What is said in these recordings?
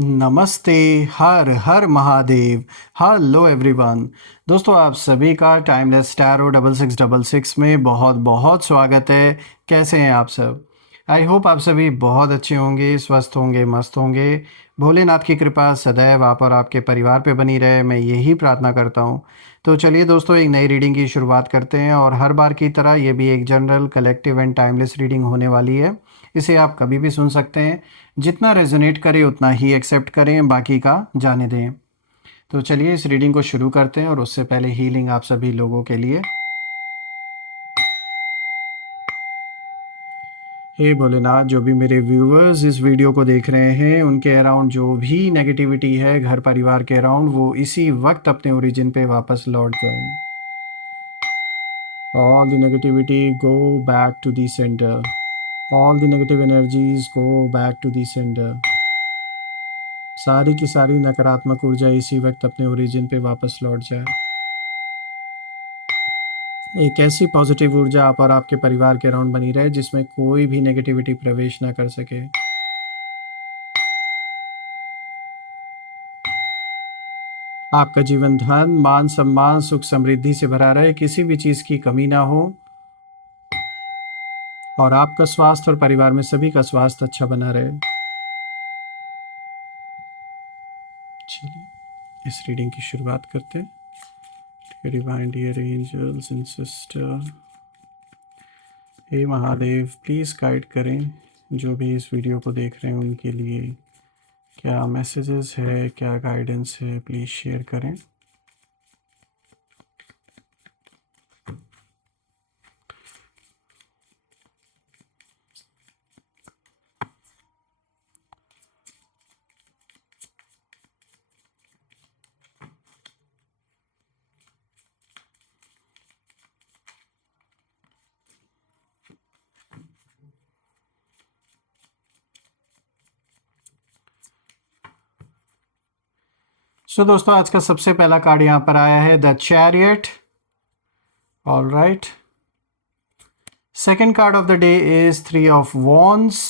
नमस्ते। हर हर महादेव। Hello everyone. दोस्तों आप सभी का टाइमलेस टैरो 6666 में बहुत बहुत स्वागत है। कैसे हैं आप सब? आई होप आप सभी बहुत अच्छे होंगे, स्वस्थ होंगे, मस्त होंगे। भोलेनाथ की कृपा सदैव आप और आपके परिवार पे बनी रहे, मैं यही प्रार्थना करता हूँ। तो चलिए दोस्तों, एक नई रीडिंग की शुरुआत करते हैं और हर बार की तरह ये भी एक general collective and timeless reading होने वाली है। इसे आप कभी भी सुन सकते हैं। जितना रेजोनेट करे उतना ही एक्सेप्ट करें, बाकी का जाने दें। तो चलिए इस रीडिंग को शुरू करते हैं और उससे पहले हीलिंग आप सभी लोगों के लिए। हे भोलेनाथ, जो भी मेरे व्यूअर्स इस वीडियो को देख रहे हैं उनके अराउंड जो भी नेगेटिविटी है घर परिवार के अराउंड, वो इसी वक्त अपने ओरिजिन पे वापस लौट जाए। All the negativity go back to the centre. All the negative energies go back to the centre. सारी की सारी नकारात्मक ऊर्जा इसी वक्त अपने ओरिजिन पे वापस लौट जाए। एक ऐसी पॉजिटिव ऊर्जा आप और आपके परिवार के अराउंड बनी रहे जिसमें कोई भी नेगेटिविटी प्रवेश ना कर सके। आपका जीवन धन, मान, सम्मान, सुख, समृद्धि से भरा रहे, किसी भी चीज़ की कमी ना हो और आपका स्वास्थ्य और परिवार में सभी का स्वास्थ्य अच्छा बना रहे। चलिए इस रीडिंग की शुरुआत करते हैं। Divine dear angels and sister, हे महादेव, प्लीज़ गाइड करें जो भी इस वीडियो को देख रहे हैं उनके लिए क्या मैसेजेस है, क्या गाइडेंस है, प्लीज़ शेयर करें। सो दोस्तों, आज का सबसे पहला कार्ड यहाँ पर आया है the chariot. All right. Second card of the day is 3 of wands.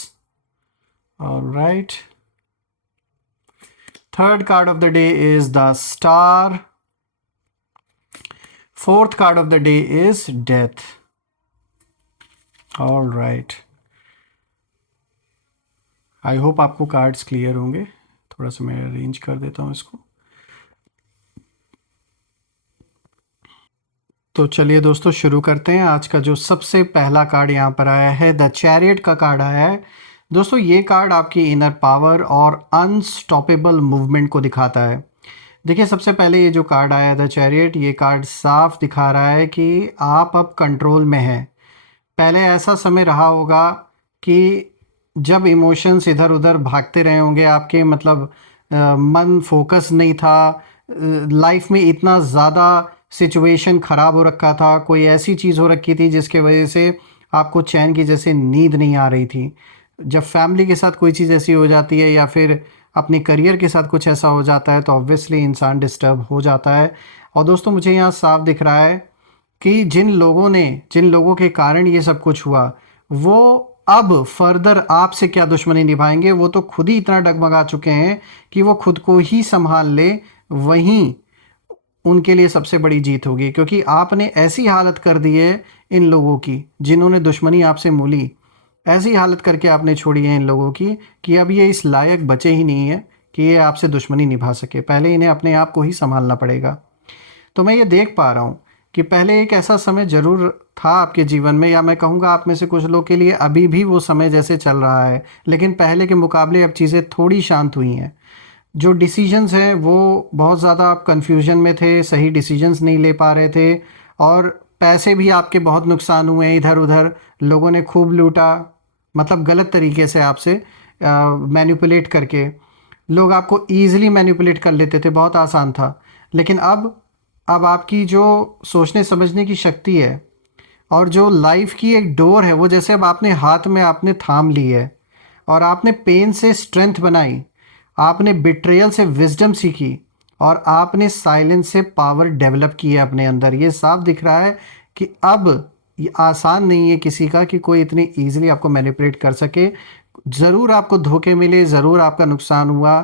All right. Third card of the day is the star. Fourth card of the day is death. All right. I hope आपको cards clear होंगे। थोड़ा सा मैं arrange कर देता हूँ इसको। तो चलिए दोस्तों शुरू करते हैं। आज का जो सबसे पहला कार्ड यहाँ पर आया है द चैरियट का कार्ड आया है। दोस्तों ये कार्ड आपकी इनर पावर और अनस्टॉपेबल मूवमेंट को दिखाता है। देखिए, सबसे पहले ये जो कार्ड आया द चैरियट, ये कार्ड साफ दिखा रहा है कि आप अब कंट्रोल में हैं। पहले ऐसा समय रहा होगा कि जब इमोशंस इधर उधर भागते रहे होंगे आपके, मतलब मन फोकस नहीं था। लाइफ में इतना ज़्यादा सिचुएशन ख़राब हो रखा था, कोई ऐसी चीज़ हो रखी थी जिसके वजह से आपको चैन की जैसे नींद नहीं आ रही थी। जब फैमिली के साथ कोई चीज़ ऐसी हो जाती है या फिर अपने करियर के साथ कुछ ऐसा हो जाता है तो ऑब्वियसली इंसान डिस्टर्ब हो जाता है। और दोस्तों मुझे यहाँ साफ दिख रहा है कि जिन लोगों के कारण ये सब कुछ हुआ, वो अब फर्दर आपसे क्या दुश्मनी निभाएंगे। वो तो खुद ही इतना डगमगा चुके हैं कि वो खुद को ही संभाल ले, वहीं उनके लिए सबसे बड़ी जीत होगी। क्योंकि आपने ऐसी हालत कर दी है इन लोगों की, जिन्होंने दुश्मनी आपसे मोली, ऐसी हालत करके आपने छोड़ी है इन लोगों की कि अब ये इस लायक बचे ही नहीं है कि ये आपसे दुश्मनी निभा सके। पहले इन्हें अपने आप को ही संभालना पड़ेगा। तो मैं ये देख पा रहा हूँ कि पहले एक ऐसा समय ज़रूर था आपके जीवन में, या मैं कहूँगा आप में से कुछ लोग के लिए अभी भी वो समय जैसे चल रहा है, लेकिन पहले के मुकाबले अब चीज़ें थोड़ी शांत हुई हैं। जो डिसीजंस हैं वो बहुत ज़्यादा आप कन्फ्यूजन में थे, सही डिसीजंस नहीं ले पा रहे थे और पैसे भी आपके बहुत नुकसान हुए हैं। इधर उधर लोगों ने खूब लूटा, मतलब गलत तरीके से आपसे मैनिपुलेट करके। लोग आपको ईज़िली मैनिपुलेट कर लेते थे, बहुत आसान था। लेकिन अब आपकी जो सोचने समझने की शक्ति है और जो लाइफ की एक डोर है, वो जैसे अब आपने हाथ में आपने थाम ली है और आपने पेन से स्ट्रेंथ बनाई, आपने बिट्रेयल से विजडम सीखी और आपने साइलेंस से पावर डेवलप की है अपने अंदर। ये साफ दिख रहा है कि अब ये आसान नहीं है किसी का कि कोई इतनी ईजिली आपको मैनिपुलेट कर सके। ज़रूर आपको धोखे मिले, ज़रूर आपका नुकसान हुआ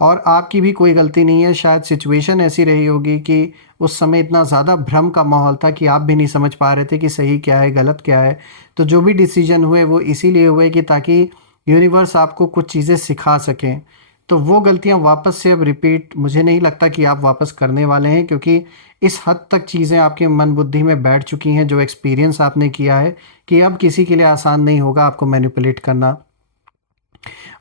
और आपकी भी कोई गलती नहीं है। शायद सिचुएशन ऐसी रही होगी कि उस समय इतना ज़्यादा भ्रम का माहौल था कि आप भी नहीं समझ पा रहे थे कि सही क्या है, गलत क्या है। तो जो भी डिसीजन हुए वो इसीलिए हुए कि ताकि यूनिवर्स आपको कुछ चीज़ें सिखा सकें। तो वो गलतियाँ वापस से अब रिपीट मुझे नहीं लगता कि आप वापस करने वाले हैं, क्योंकि इस हद तक चीज़ें आपके मन बुद्धि में बैठ चुकी हैं, जो एक्सपीरियंस आपने किया है, कि अब किसी के लिए आसान नहीं होगा आपको मैनिपुलेट करना।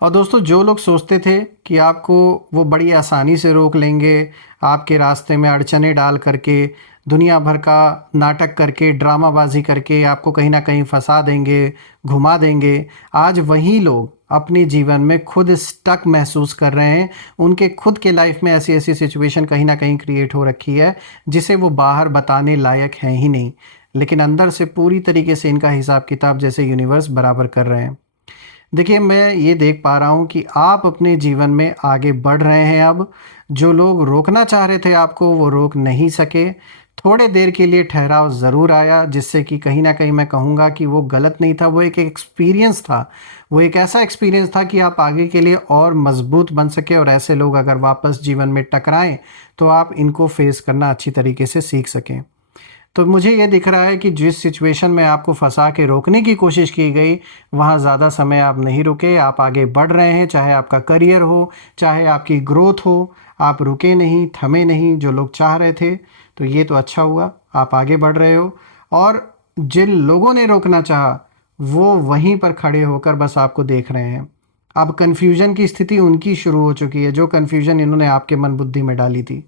और दोस्तों, जो लोग सोचते थे कि आपको वो बड़ी आसानी से रोक लेंगे, आपके रास्ते में अड़चनें डाल करके, दुनिया भर का नाटक करके, ड्रामाबाजी करके आपको कहीं न कहीं फँसा देंगे, घुमा देंगे, आज वही लोग अपने जीवन में खुद स्टक महसूस कर रहे हैं। उनके खुद के लाइफ में ऐसी-ऐसी सिचुएशन कहीं न कहीं क्रिएट हो रखी है, जिसे वो बाहर बताने लायक हैं ही नहीं। लेकिन अंदर से पूरी तरीके से इनका हिसाब-किताब जैसे यूनिवर्स बराबर कर रहे हैं। देखिए, मैं ये देख पा रहा हूँ कि आप अपने जीवन में आगे बढ़ रहे हैं अब। जो लोग रोकना चाह रहे थे आपको, वो रोक नहीं सके। थोड़े देर के लिए ठहराव ज़रूर आया, जिससे कि कहीं न कहीं मैं कहूँगा कि वो गलत नहीं था, वो एक एक्सपीरियंस था। वो एक ऐसा एक्सपीरियंस था कि आप आगे के लिए और मज़बूत बन सकें, और ऐसे लोग अगर वापस जीवन में टकराएँ, तो आप इनको फ़ेस करना अच्छी तरीके से सीख सकें। तो मुझे ये दिख रहा है कि जिस सिचुएशन में आपको फँसा के रोकने की कोशिश की गई, वहाँ ज़्यादा समय आप नहीं रुके, आप आगे बढ़ रहे हैं, चाहे आपका करियर हो, चाहे आपकी ग्रोथ हो, आप रुके नहीं, थमे नहीं, जो लोग चाह रहे थे। तो ये तो अच्छा हुआ, आप आगे बढ़ रहे हो। और जिन लोगों ने रोकना चाहा, वो वहीं पर खड़े होकर बस आपको देख रहे हैं। अब कन्फ्यूज़न की स्थिति उनकी शुरू हो चुकी है, जो कन्फ्यूज़न इन्होंने आपके मन बुद्धि में डाली थी।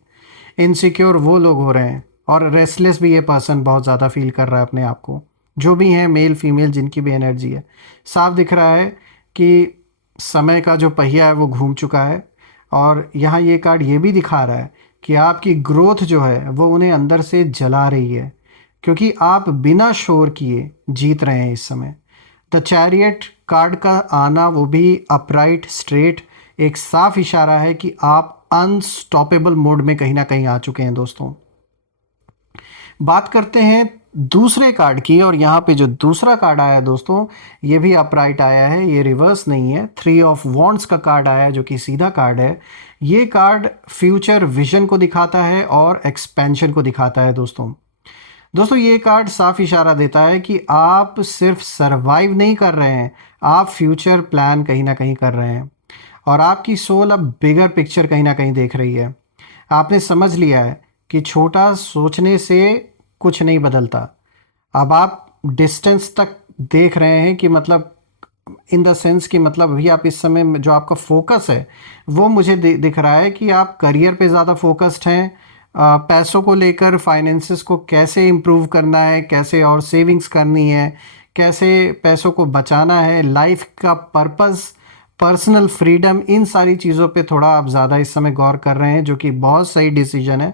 इनसिक्योर वो लोग हो रहे हैं, और रेस्टलेस भी ये पर्सन बहुत ज़्यादा फ़ील कर रहा है अपने आप को। जो भी हैं, मेल फीमेल जिनकी भी एनर्जी है, साफ दिख रहा है कि समय का जो पहिया है वो घूम चुका है। और यहाँ ये कार्ड ये भी दिखा रहा है कि आपकी ग्रोथ जो है वो उन्हें अंदर से जला रही है, क्योंकि आप बिना शोर किए जीत रहे हैं इस समय। द चैरियट कार्ड का आना, वो भी अपराइट स्ट्रेट, एक साफ इशारा है कि आप अनस्टॉपेबल मोड में कहीं ना कहीं आ चुके हैं दोस्तों। बात करते हैं दूसरे कार्ड की, और यहाँ पे जो दूसरा कार्ड आया है दोस्तों, ये भी अपराइट आया है, ये रिवर्स नहीं है। 3 ऑफ वॉन्ड्स का कार्ड आया है, जो कि सीधा कार्ड है। ये कार्ड फ्यूचर विजन को दिखाता है और एक्सपेंशन को दिखाता है दोस्तों। दोस्तों, ये कार्ड साफ इशारा देता है कि आप सिर्फ सरवाइव नहीं कर रहे हैं, आप फ्यूचर प्लान कहीं ना कहीं कर रहे हैं। और आपकी सोल अब बिगर पिक्चर कहीं ना कहीं देख रही है। आपने समझ लिया है कि छोटा सोचने से कुछ नहीं बदलता। अब आप डिस्टेंस तक देख रहे हैं, कि मतलब इन द सेंस कि मतलब अभी आप इस समय में जो आपका फोकस है, वो मुझे दिख रहा है कि आप करियर पे ज़्यादा फोकस्ड हैं। पैसों को लेकर, फाइनेंसेस को कैसे इम्प्रूव करना है, कैसे और सेविंग्स करनी है, कैसे पैसों को बचाना है, लाइफ का पर्पस, पर्सनल फ्रीडम, इन सारी चीज़ों पे थोड़ा आप ज़्यादा इस समय गौर कर रहे हैं, जो कि बहुत सही डिसीजन है।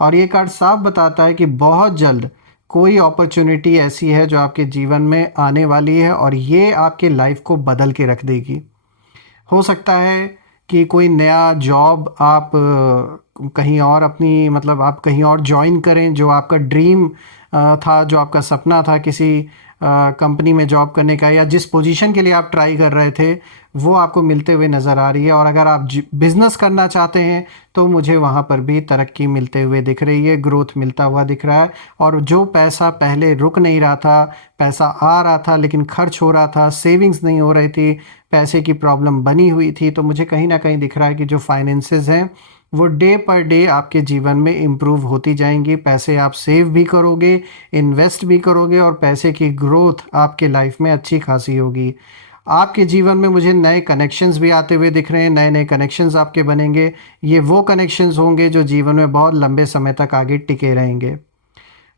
और ये कार्ड साफ बताता है कि बहुत जल्द कोई अपॉर्चुनिटी ऐसी है जो आपके जीवन में आने वाली है, और ये आपके लाइफ को बदल के रख देगी। हो सकता है कि कोई नया जॉब आप कहीं और अपनी, मतलब आप कहीं और ज्वाइन करें, जो आपका ड्रीम था, जो आपका सपना था किसी कंपनी में जॉब करने का, या जिस पोजीशन के लिए आप ट्राई कर रहे थे, वो आपको मिलते हुए नज़र आ रही है। और अगर आप बिज़नेस करना चाहते हैं, तो मुझे वहाँ पर भी तरक्की मिलते हुए दिख रही है, ग्रोथ मिलता हुआ दिख रहा है। और जो पैसा पहले रुक नहीं रहा था, पैसा आ रहा था लेकिन खर्च हो रहा था, सेविंग्स नहीं हो रही थी, पैसे की प्रॉब्लम बनी हुई थी, तो मुझे कहीं ना कहीं दिख रहा है कि जो फाइनेंसेस हैं, वो डे पर डे आपके जीवन में इम्प्रूव होती जाएंगी। पैसे आप सेव भी करोगे, इन्वेस्ट भी करोगे, और पैसे की ग्रोथ आपके लाइफ में अच्छी खासी होगी। आपके जीवन में मुझे नए कनेक्शंस भी आते हुए दिख रहे हैं, नए नए कनेक्शंस आपके बनेंगे। ये वो कनेक्शंस होंगे जो जीवन में बहुत लंबे समय तक आगे टिके रहेंगे।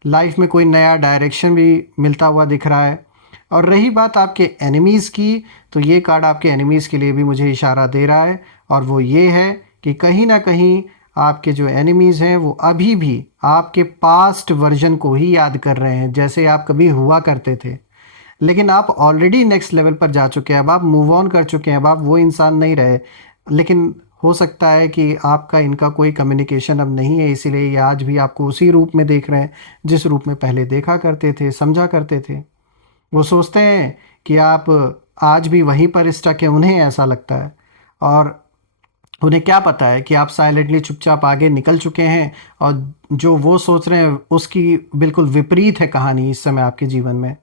लाइफ में कोई नया डायरेक्शन भी मिलता हुआ दिख रहा है। और रही बात आपके एनिमीज़ की, तो ये कार्ड आपके एनिमीज़ के लिए भी मुझे इशारा दे रहा है, और वो ये है कि कहीं ना कहीं आपके जो एनिमीज़ हैं, वो अभी भी आपके पास्ट वर्जन को ही याद कर रहे हैं, जैसे आप कभी हुआ करते थे। लेकिन आप ऑलरेडी नेक्स्ट लेवल पर जा चुके हैं, अब आप मूव ऑन कर चुके हैं, अब आप वो इंसान नहीं रहे। लेकिन हो सकता है कि आपका इनका कोई कम्युनिकेशन अब नहीं है, इसीलिए ये आज भी आपको उसी रूप में देख रहे हैं, जिस रूप में पहले देखा करते थे, समझा करते थे। वो सोचते हैं कि आप आज भी वहीं पर स्टक हैं, उन्हें ऐसा लगता है। और उन्हें क्या पता है कि आप साइलेंटली चुपचाप आगे निकल चुके हैं और जो वो सोच रहे हैं उसकी बिल्कुल विपरीत है कहानी इस समय आपके जीवन में।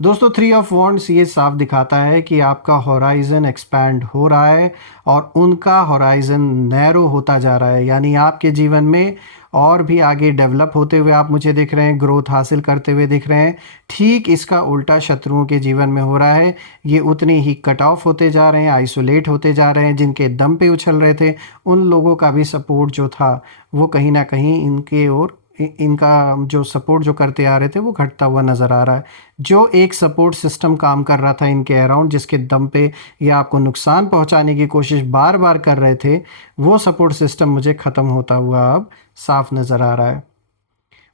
दोस्तों, थ्री ऑफ वॉन्ड्स ये साफ दिखाता है कि आपका होराइज़न एक्सपैंड हो रहा है और उनका होराइज़न नैरो होता जा रहा है, यानी आपके जीवन में और भी आगे डेवलप होते हुए आप मुझे दिख रहे हैं, ग्रोथ हासिल करते हुए दिख रहे हैं। ठीक इसका उल्टा शत्रुओं के जीवन में हो रहा है। ये उतने ही कट ऑफ होते जा रहे हैं, आइसोलेट होते जा रहे हैं। जिनके दम पे उछल रहे थे उन लोगों का भी सपोर्ट जो था वो कहीं ना कहीं इनके ओर इनका जो सपोर्ट जो करते आ रहे थे वो घटता हुआ नज़र आ रहा है। जो एक सपोर्ट सिस्टम काम कर रहा था इनके अराउंड, जिसके दम पे ये आपको नुकसान पहुंचाने की कोशिश बार बार कर रहे थे, वो सपोर्ट सिस्टम मुझे ख़त्म होता हुआ अब साफ नज़र आ रहा है।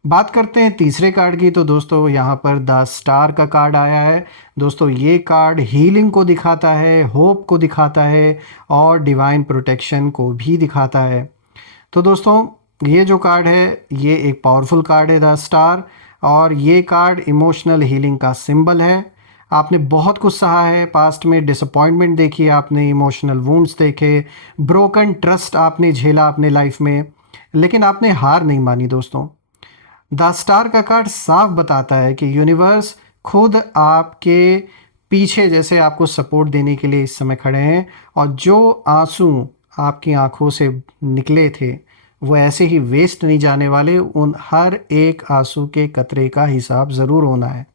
बात करते हैं तीसरे कार्ड की, तो दोस्तों यहाँ पर द स्टार का कार्ड आया है। दोस्तों, ये कार्ड हीलिंग को दिखाता है, होप को दिखाता है और डिवाइन प्रोटेक्शन को भी दिखाता है। तो दोस्तों, ये जो कार्ड है ये एक पावरफुल कार्ड है, द स्टार, और ये कार्ड इमोशनल हीलिंग का सिंबल है। आपने बहुत कुछ सहा है पास्ट में, डिसअपॉइंटमेंट देखी आपने, इमोशनल वुंड्स देखे, ब्रोकन ट्रस्ट आपने झेला अपने लाइफ में, लेकिन आपने हार नहीं मानी। दोस्तों, द स्टार का कार्ड साफ बताता है कि यूनिवर्स खुद आपके पीछे जैसे आपको सपोर्ट देने के लिए इस समय खड़े हैं, और जो आंसू आपकी आंखों से निकले थे वो ऐसे ही वेस्ट नहीं जाने वाले। उन हर एक आंसू के कतरे का हिसाब ज़रूर होना है।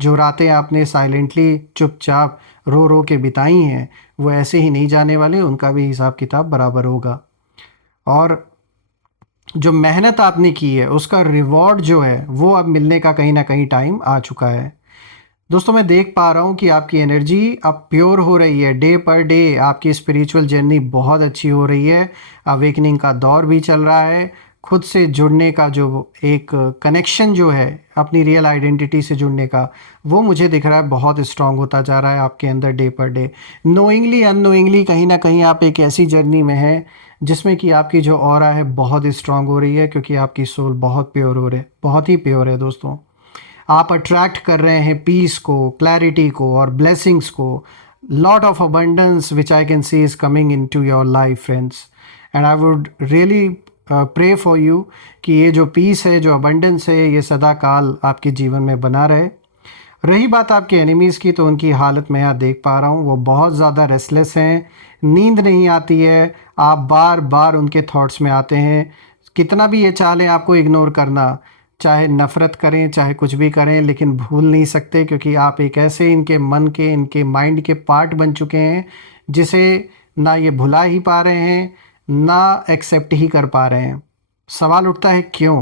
जो रातें आपने साइलेंटली चुपचाप रो रो के बिताई हैं वो ऐसे ही नहीं जाने वाले, उनका भी हिसाब किताब बराबर होगा। और जो मेहनत आपने की है उसका रिवॉर्ड जो है वो अब मिलने का कहीं ना कहीं टाइम आ चुका है। दोस्तों, मैं देख पा रहा हूँ कि आपकी एनर्जी अब प्योर हो रही है, डे पर डे आपकी स्पिरिचुअल जर्नी बहुत अच्छी हो रही है। अवेकनिंग का दौर भी चल रहा है। खुद से जुड़ने का जो एक कनेक्शन जो है अपनी रियल आइडेंटिटी से जुड़ने का, वो मुझे दिख रहा है बहुत स्ट्रांग होता जा रहा है आपके अंदर day per day. Knowingly unknowingly कहीं ना कहीं आप एक ऐसी जर्नी में हैं जिसमें कि आपकी जो ऑरा है बहुत स्ट्रांग हो रही है, क्योंकि आपकी सोल बहुत प्योर हो रही है, बहुत ही प्योर है। दोस्तों, आप अट्रैक्ट कर रहे हैं पीस को, क्लैरिटी को और ब्लेसिंग्स को। Lot of abundance which I can see is coming in to your life friends, and I would really pray for you कि ये जो पीस है, जो अबंडेंस है, ये सदा काल आपके जीवन में बना रहे। रही बात आपके एनिमीज़ की, तो उनकी हालत मैं यहाँ देख पा रहा हूँ, वो बहुत ज़्यादा रेस्टलेस हैं, नींद नहीं आती है, आप बार बार उनके थॉट्स में आते हैं। कितना भी ये चाह लें आपको इग्नोर करना, चाहे नफ़रत करें चाहे कुछ भी करें, लेकिन भूल नहीं सकते, क्योंकि आप एक ऐसे इनके मन के, इनके माइंड के पार्ट बन चुके हैं जिसे ना ये भुला ही पा रहे हैं ना एक्सेप्ट ही कर पा रहे हैं। सवाल उठता है क्यों?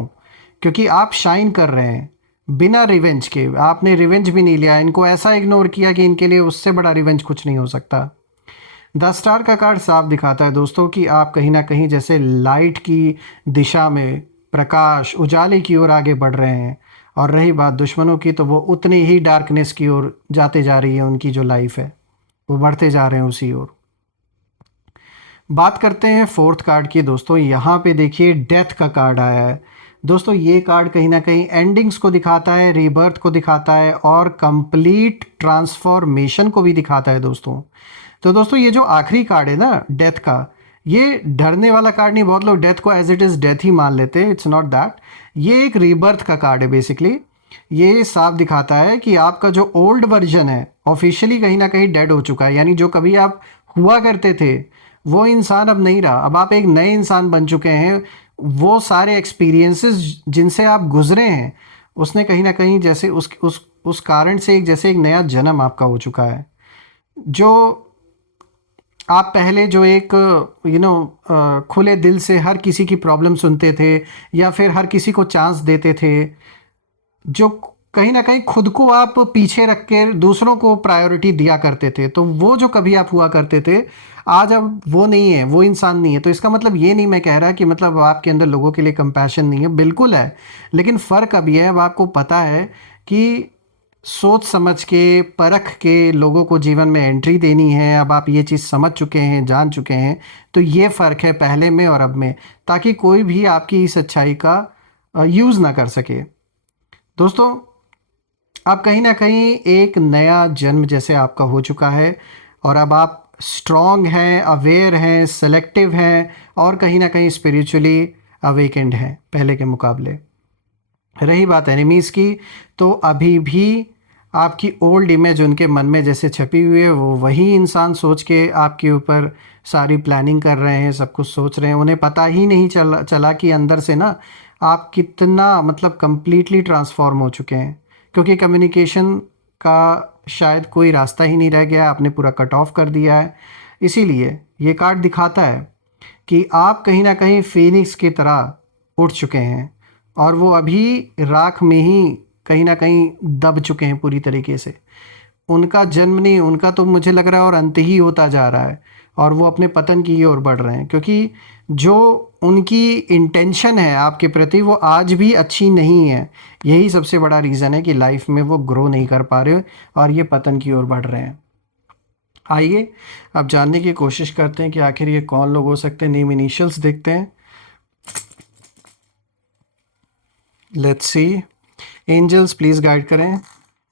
क्योंकि आप शाइन कर रहे हैं बिना रिवेंज के। आपने रिवेंज भी नहीं लिया, इनको ऐसा इग्नोर किया कि इनके लिए उससे बड़ा रिवेंज कुछ नहीं हो सकता। द स्टार का कार्ड साफ दिखाता है दोस्तों कि आप कहीं ना कहीं जैसे लाइट की दिशा में, प्रकाश उजाले की ओर आगे बढ़ रहे हैं। और रही बात दुश्मनों की, तो वो उतनी ही डार्कनेस की ओर जाते जा रही है, उनकी जो लाइफ है वो बढ़ते जा रहे हैं उसी ओर। बात करते हैं फोर्थ कार्ड की। दोस्तों, यहाँ पे देखिए डेथ का कार्ड आया है। दोस्तों, ये कार्ड कहीं ना कहीं एंडिंग्स को दिखाता है, रीबर्थ को दिखाता है और कंप्लीट ट्रांसफॉर्मेशन को भी दिखाता है। दोस्तों, तो दोस्तों ये जो आखिरी कार्ड है ना डेथ का, ये डरने वाला कार्ड नहीं। बहुत लोग डेथ को एज इट इज़ डेथ ही मान लेते हैं, इट्स नॉट दैट। ये एक रीबर्थ का कार्ड है बेसिकली। ये साफ दिखाता है कि आपका जो ओल्ड वर्जन है ऑफिशियली कहीं ना कहीं डेड हो चुका है, यानी जो कभी आप हुआ करते थे वो इंसान अब नहीं रहा, अब आप एक नए इंसान बन चुके हैं। वो सारे एक्सपीरियंसेस जिनसे आप गुजरे हैं उसने कहीं ना कहीं जैसे उस कारण से एक जैसे एक नया जन्म आपका हो चुका है। जो आप पहले जो एक खुले दिल से हर किसी की प्रॉब्लम सुनते थे या फिर हर किसी को चांस देते थे, जो कहीं ना कहीं खुद को आप पीछे रख के दूसरों को प्रायोरिटी दिया करते थे, तो वो जो कभी आप हुआ करते थे आज अब वो नहीं है, वो इंसान नहीं है। तो इसका मतलब ये नहीं मैं कह रहा कि मतलब आपके अंदर लोगों के लिए कंपैशन नहीं है, बिल्कुल है। लेकिन फ़र्क अब ये है, अब आपको पता है कि सोच समझ के, परख के लोगों को जीवन में एंट्री देनी है। अब आप ये चीज़ समझ चुके हैं, जान चुके हैं। तो ये फ़र्क है पहले में और अब में, ताकि कोई भी आपकी इस अच्छाई का यूज़ ना कर सके। दोस्तों, अब कहीं ना कहीं एक नया जन्म जैसे आपका हो चुका है और अब आप स्ट्रॉन्ग हैं, अवेयर हैं, सेलेक्टिव हैं और कहीं ना कहीं स्पिरिचुअली अवेकेंड हैं पहले के मुकाबले। रही बात एनिमीज़ की, तो अभी भी आपकी ओल्ड इमेज उनके मन में जैसे छपी हुई है, वो वही इंसान सोच के आपके ऊपर सारी प्लानिंग कर रहे हैं, सब कुछ सोच रहे हैं। उन्हें पता ही नहीं चला कि अंदर से ना आप कितना मतलब कंप्लीटली ट्रांसफॉर्म हो चुके हैं, क्योंकि कम्युनिकेशन का शायद कोई रास्ता ही नहीं रह गया, आपने पूरा कट ऑफ कर दिया है। इसीलिए ये कार्ड दिखाता है कि आप कहीं ना कहीं फीनिक्स की तरह उठ चुके हैं और वो अभी राख में ही कहीं ना कहीं दब चुके हैं पूरी तरीके से। उनका जन्म नहीं, उनका तो मुझे लग रहा है और अंत ही होता जा रहा है और वो अपने पतन की ओर बढ़ रहे हैं, क्योंकि जो उनकी इंटेंशन है आपके प्रति वो आज भी अच्छी नहीं है। यही सबसे बड़ा रीज़न है कि लाइफ में वो ग्रो नहीं कर पा रहे और ये पतन की ओर बढ़ रहे हैं। आइए अब जानने की कोशिश करते हैं कि आखिर ये कौन लोग हो सकते हैं। नेम इनिशियल्स देखते हैं। Let's see, angels please guide करें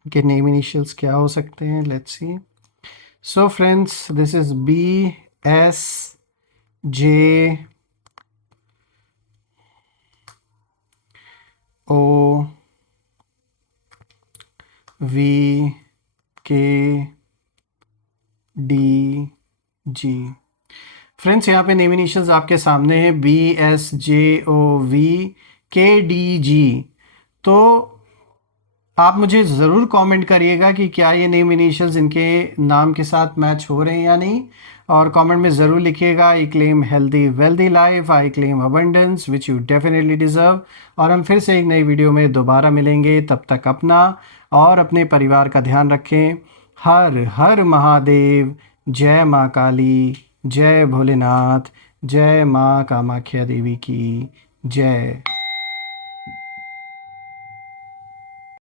कि नेम इनिशियल्स क्या हो सकते हैं। Let's see. So friends, this is BSJOVKDG। Friends, यहाँ पे नेम इनिशियल्स आपके सामने हैं, BSJOVKDG। तो आप मुझे ज़रूर कमेंट करिएगा कि क्या ये नेम इनिशियल्स इनके नाम के साथ मैच हो रहे हैं या नहीं, और कमेंट में ज़रूर लिखिएगा। I claim healthy wealthy life, I claim abundance which you definitely deserve. और हम फिर से एक नई वीडियो में दोबारा मिलेंगे, तब तक अपना और अपने परिवार का ध्यान रखें। हर हर महादेव। जय माँ काली, जय भोलेनाथ, जय माँ कामाख्या देवी की जय।